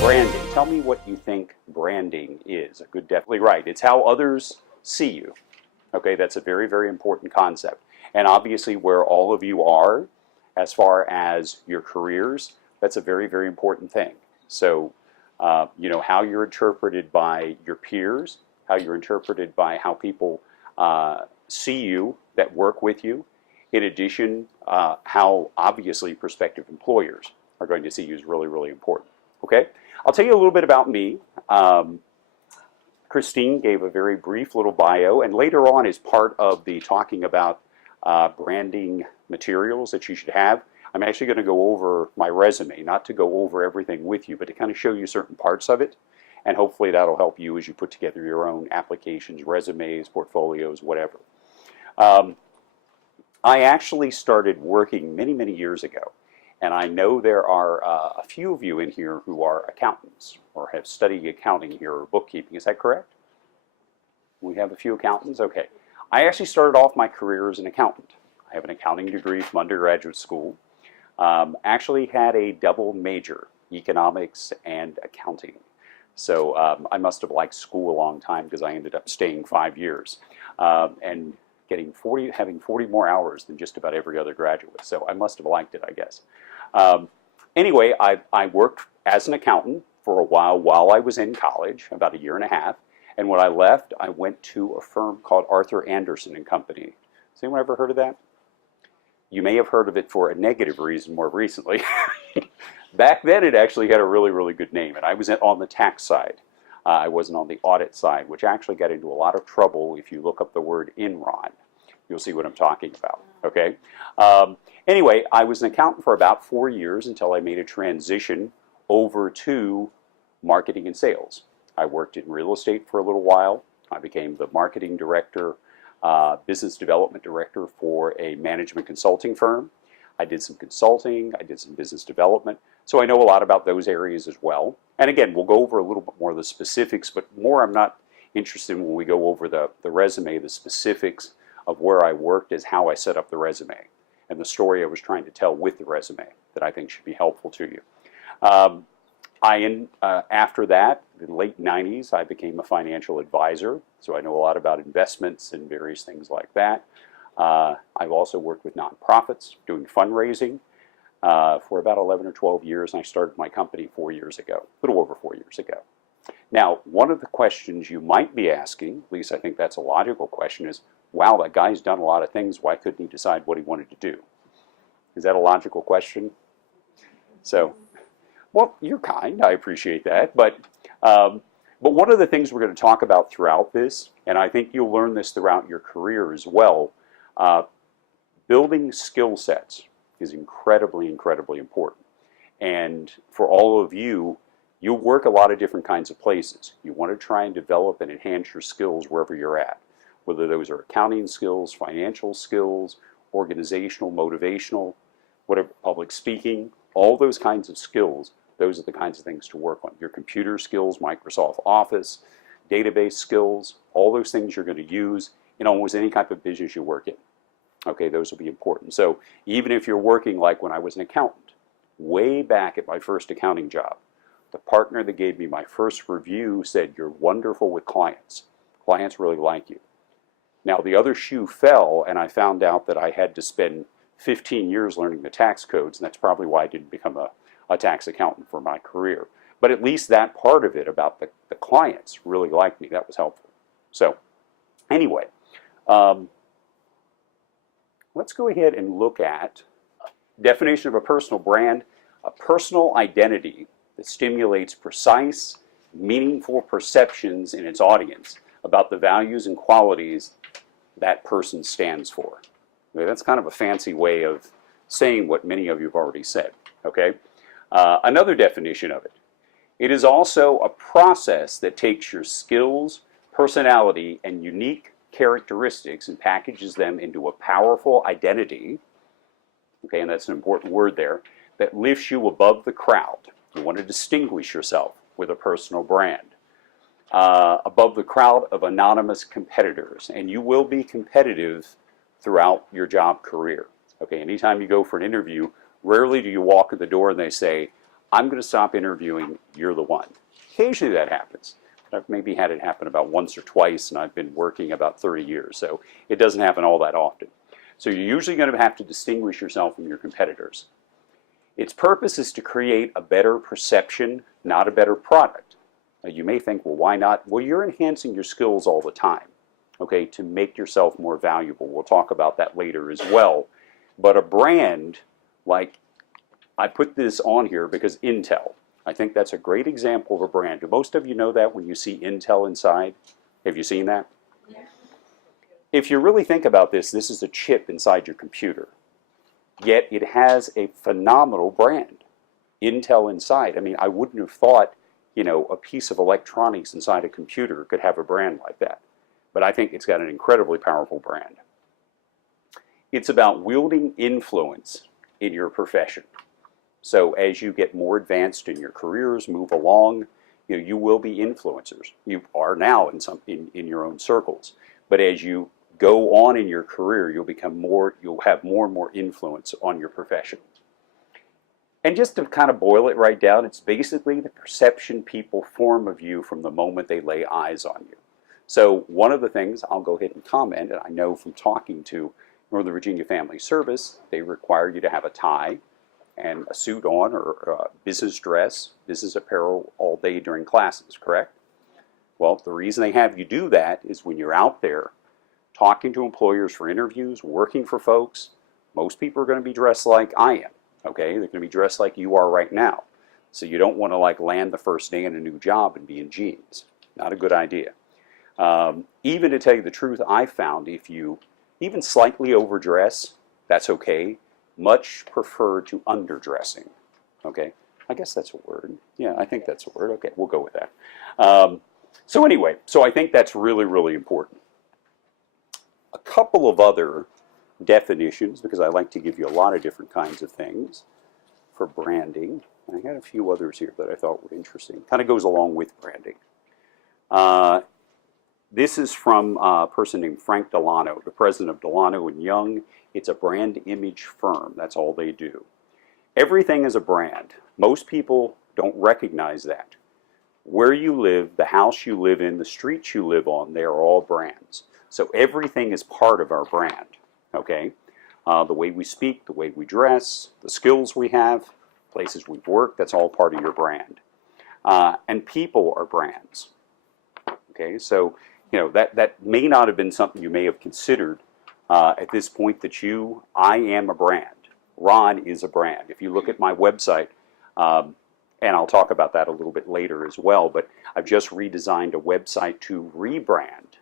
Branding. Tell me what you think branding is. Good, definitely right. It's how others see you. Okay, that's a very, very important concept. And obviously where all of you are, as far as your careers, that's a very, very important thing. So, how you're interpreted by your peers, how you're interpreted by how people see you that work with you. In addition, how obviously prospective employers are going to see you is really, really important. Okay, I'll tell you a little bit about me. Christine gave a very brief little bio, and later on, as part of the talking about branding materials that you should have, I'm actually going to go over my resume, not to go over everything with you, but to kind of show you certain parts of it, and hopefully that'll help you as you put together your own applications, resumes, portfolios, whatever. I actually started working many, many years ago, and I know there are a few of you in here who are accountants or have studied accounting here or bookkeeping. Is that correct? We have a few accountants? Okay. I actually started off my career as an accountant. I have an accounting degree from undergraduate school. Actually had a double major, economics and accounting. So I must have liked school a long time because I ended up staying 5 years and having 40 more hours than just about every other graduate. So I must have liked it, I guess. Anyway, I worked as an accountant for a while I was in college, about 1.5 years. And when I left, I went to a firm called Arthur Andersen and Company. Has anyone ever heard of that? You may have heard of it for a negative reason more recently. Back then, it actually had a really, really good name, and I was on the tax side. I wasn't on the audit side, which actually got into a lot of trouble if you look up the word Enron. You'll see what I'm talking about, okay? Anyway, I was an accountant for about 4 years until I made a transition over to marketing and sales. I worked in real estate for a little while. I became the marketing director, business development director for a management consulting firm. I did some consulting, I did some business development, so I know a lot about those areas as well. And again, we'll go over a little bit more of the specifics, but more I'm not interested in when we go over the resume, the specifics of where I worked is how I set up the resume and the story I was trying to tell with the resume that I think should be helpful to you. After that, in the late 90s, I became a financial advisor, so I know a lot about investments and various things like that. I've also worked with nonprofits doing fundraising for about 11 or 12 years, and I started my company 4 years ago, a little over 4 years ago. Now, one of the questions you might be asking, at least I think that's a logical question, is, wow, that guy's done a lot of things, why couldn't he decide what he wanted to do? Is that a logical question? So, well, you're kind, I appreciate that, but one of the things we're going to talk about throughout this, and I think you'll learn this throughout your career as well, building skill sets is incredibly, incredibly important. And for all of you, you work a lot of different kinds of places. You want to try and develop and enhance your skills wherever you're at, whether those are accounting skills, financial skills, organizational, motivational, whatever, public speaking, all those kinds of skills. Those are the kinds of things to work on. Your computer skills, Microsoft Office, database skills, all those things you're going to use in almost any type of business you work in. Okay, those will be important. So even if you're working like when I was an accountant, way back at my first accounting job, the partner that gave me my first review said, "You're wonderful with clients. Clients really like you." Now the other shoe fell, and I found out that I had to spend 15 years learning the tax codes, and that's probably why I didn't become a tax accountant for my career. But at least that part of it about the clients really liked me. That was helpful. So anyway, let's go ahead and look at definition of a personal brand, a personal identity that stimulates precise, meaningful perceptions in its audience about the values and qualities that person stands for. Okay, that's kind of a fancy way of saying what many of you have already said. Okay? Another definition of it. It is also a process that takes your skills, personality, and unique characteristics and packages them into a powerful identity, okay, and that's an important word there, that lifts you above the crowd. You want to distinguish yourself with a personal brand. Above the crowd of anonymous competitors, and you will be competitive throughout your job career. Okay, anytime you go for an interview, rarely do you walk in the door and they say, I'm going to stop interviewing, you're the one. Occasionally that happens. I've maybe had it happen about once or twice, and I've been working about 30 years, so it doesn't happen all that often. So you're usually going to have to distinguish yourself from your competitors. Its purpose is to create a better perception, not a better product. Now, you may think, well, why not? Well, you're enhancing your skills all the time, okay, to make yourself more valuable. We'll talk about that later as well. But a brand, like, I put this on here because Intel, I think that's a great example of a brand. Do most of you know that when you see Intel inside? Have you seen that? Yeah. If you really think about this, this is a chip inside your computer. Yet it has a phenomenal brand, Intel inside. I mean, I wouldn't have thought, you know, a piece of electronics inside a computer could have a brand like that. But I think it's got an incredibly powerful brand. It's about wielding influence in your profession. So as you get more advanced in your careers, move along, you know, you will be influencers. You are now in your own circles. But as you go on in your career, you'll have more and more influence on your profession. And just to kind of boil it right down, it's basically the perception people form of you from the moment they lay eyes on you. So one of the things I'll go ahead and comment, and I know from talking to Northern Virginia Family Service, they require you to have a tie and a suit on, or business dress, business apparel all day during classes, correct? Well, the reason they have you do that is when you're out there talking to employers for interviews, working for folks, most people are going to be dressed like I am, okay? They're going to be dressed like you are right now. So you don't want to like land the first day in a new job and be in jeans. Not a good idea. Even to tell you the truth, I found if you even slightly overdress, that's okay. Much preferred to underdressing, okay? I guess that's a word. Yeah, I think that's a word. Okay, we'll go with that. So anyway, so I think that's really, really important. A couple of other definitions, because I like to give you a lot of different kinds of things for branding. And I had a few others here that I thought were interesting. Kind of goes along with branding. This is from a person named Frank Delano, the president of Delano and Young. It's a brand image firm. That's all they do. Everything is a brand. Most people don't recognize that. Where you live, the house you live in, the streets you live on, they are all brands. So everything is part of our brand, okay? The way we speak, the way we dress, the skills we have, places we've worked, that's all part of your brand. And people are brands, okay? So, you know, that may not have been something you may have considered at this point that I am a brand. Ron is a brand. If you look at my website, and I'll talk about that a little bit later as well, but I've just redesigned a website to rebrand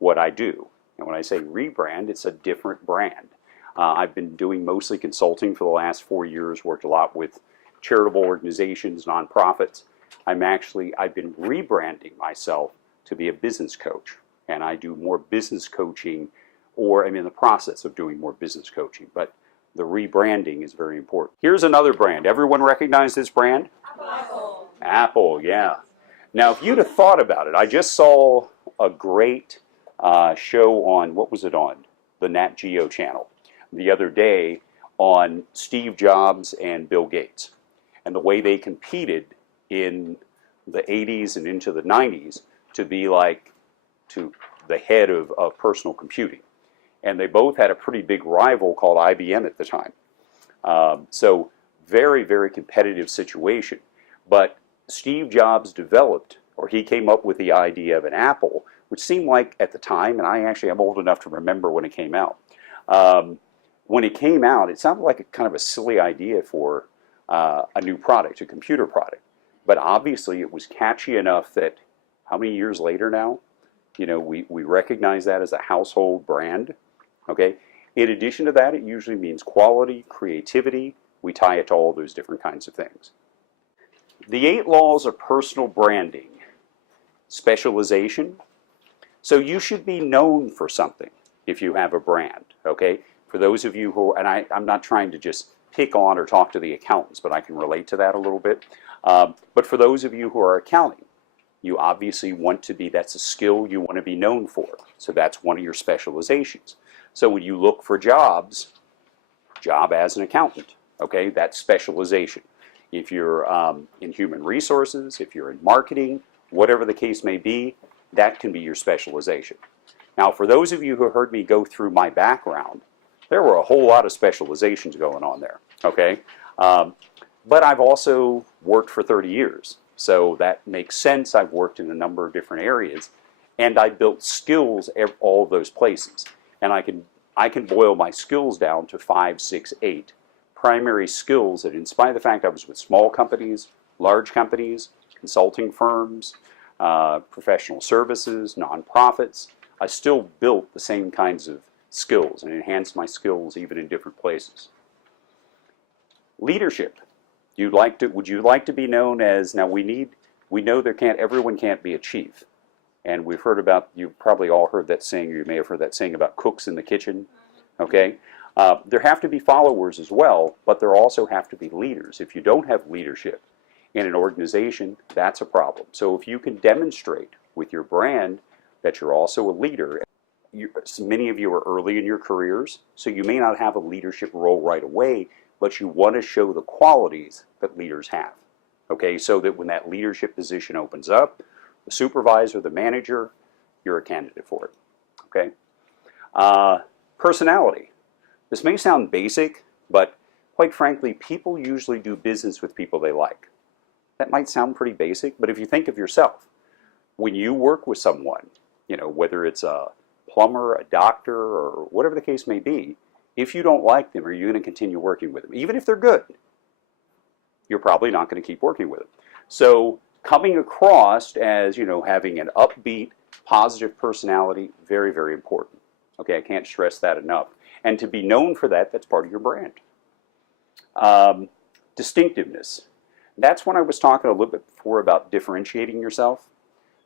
what I do. And when I say rebrand, it's a different brand. I've been doing mostly consulting for the last 4 years, worked a lot with charitable organizations, nonprofits. I've been rebranding myself to be a business coach, and I do more business coaching, or I'm in the process of doing more business coaching, but the rebranding is very important. Here's another brand. Everyone recognize this brand? Apple. Apple, yeah. Now, if you'd have thought about it, I just saw a great show on, what was it on? The Nat Geo channel the other day on Steve Jobs and Bill Gates, and the way they competed in the 80s and into the 90s to be like to the head of personal computing. And they both had a pretty big rival called IBM at the time. So very, very competitive situation. But Steve Jobs developed, or he came up with the idea of an Apple, which seemed like at the time, and I actually am old enough to remember when it came out. When it came out, it sounded like a kind of a silly idea for a new product, a computer product. But obviously it was catchy enough that how many years later now, you know, we recognize that as a household brand. Okay. In addition to that, it usually means quality, creativity. We tie it to all those different kinds of things. The 8 laws of personal branding. Specialization. So you should be known for something if you have a brand. Okay. For those of you who, and I'm not trying to just pick on or talk to the accountants, but I can relate to that a little bit. But for those of you who are accounting, you obviously want to be, that's a skill you want to be known for. So that's one of your specializations. So when you look for jobs, job as an accountant, okay, that's specialization. if you're in human resources, if you're in marketing, whatever the case may be, that can be your specialization. Now, for those of you who heard me go through my background, there were a whole lot of specializations going on there, okay? But I've also worked for 30 years, so that makes sense. I've worked in a number of different areas, and I built skills at all of those places. And I can boil my skills down to 5, 6, 8 primary skills that, in spite of the fact I was with small companies, large companies, consulting firms, professional services, nonprofits, I still built the same kinds of skills and enhanced my skills even in different places. Leadership. Would you like to be known as, now we know everyone can't be a chief. And we've heard about, you've probably all heard that saying, or you may have heard that saying about cooks in the kitchen, okay? There have to be followers as well, but there also have to be leaders. If you don't have leadership in an organization, that's a problem. So if you can demonstrate with your brand that you're also a leader, many of you are early in your careers, so you may not have a leadership role right away, but you want to show the qualities that leaders have, okay? So that when that leadership position opens up, the supervisor, the manager, you're a candidate for it, okay? Personality. This may sound basic, but quite frankly, people usually do business with people they like. That might sound pretty basic, but if you think of yourself, when you work with someone, you know, whether it's a plumber, a doctor, or whatever the case may be, if you don't like them, are you going to continue working with them? Even if they're good, you're probably not going to keep working with them. So coming across as, you know, having an upbeat, positive personality, very, very important. Okay, I can't stress that enough. And to be known for that, that's part of your brand. Distinctiveness. That's when I was talking a little bit before about differentiating yourself.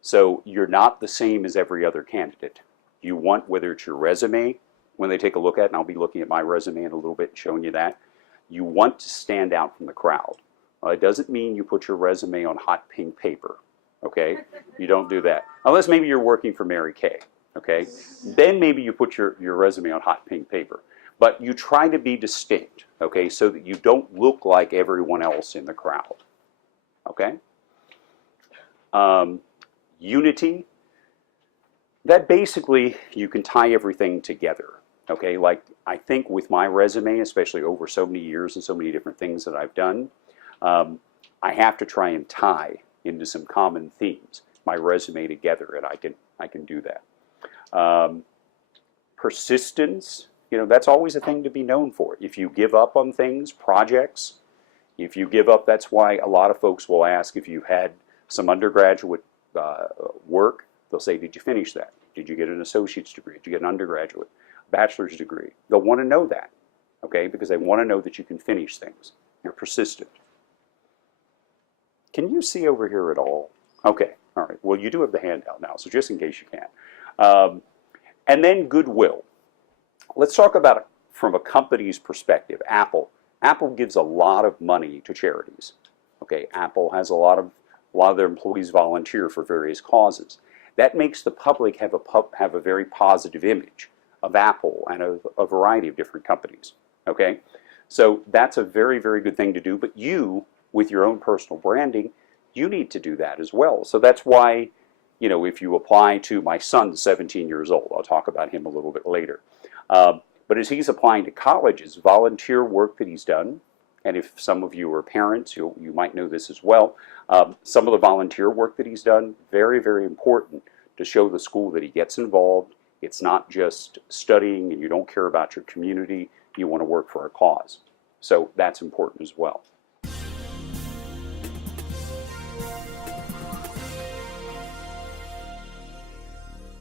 So you're not the same as every other candidate. You want, whether it's your resume, when they take a look at it, and I'll be looking at my resume in a little bit and showing you that, you want to stand out from the crowd. Well, it doesn't mean you put your resume on hot pink paper, okay? You don't do that. Unless maybe you're working for Mary Kay, okay? Then maybe you put your resume on hot pink paper. But you try to be distinct, okay, so that you don't look like everyone else in the crowd, okay? Unity. That basically, you can tie everything together, okay? Like, I think with my resume, especially over so many years and so many different things that I've done, I have to try and tie into some common themes my resume together, and I can do that. Persistence, you know, that's always a thing to be known for. If you give up on things, projects, if you give up, that's why a lot of folks will ask if you had some undergraduate work. They'll say, did you finish that? Did you get an associate's degree? Did you get an undergraduate, bachelor's degree? They'll want to know that, okay, because they want to know that you can finish things. You're persistent. Can you see over here at all? Okay, all right. Well, you do have the handout now, so just in case you can. And then goodwill. Let's talk about it from a company's perspective. Apple. Apple gives a lot of money to charities. Okay, Apple has a lot of their employees volunteer for various causes. That makes the public have a very positive image of Apple and of a variety of different companies. Okay, so that's a very, very good thing to do. But you, with your own personal branding, you need to do that as well. So that's why, you know, if you apply to my son's 17 years old, I'll talk about him a little bit later. But as he's applying to colleges, volunteer work that he's done, and if some of you are parents, you might know this as well, some of the volunteer work that he's done, very, very important to show the school that he gets involved. It's not just studying and you don't care about your community, you want to work for a cause. So that's important as well.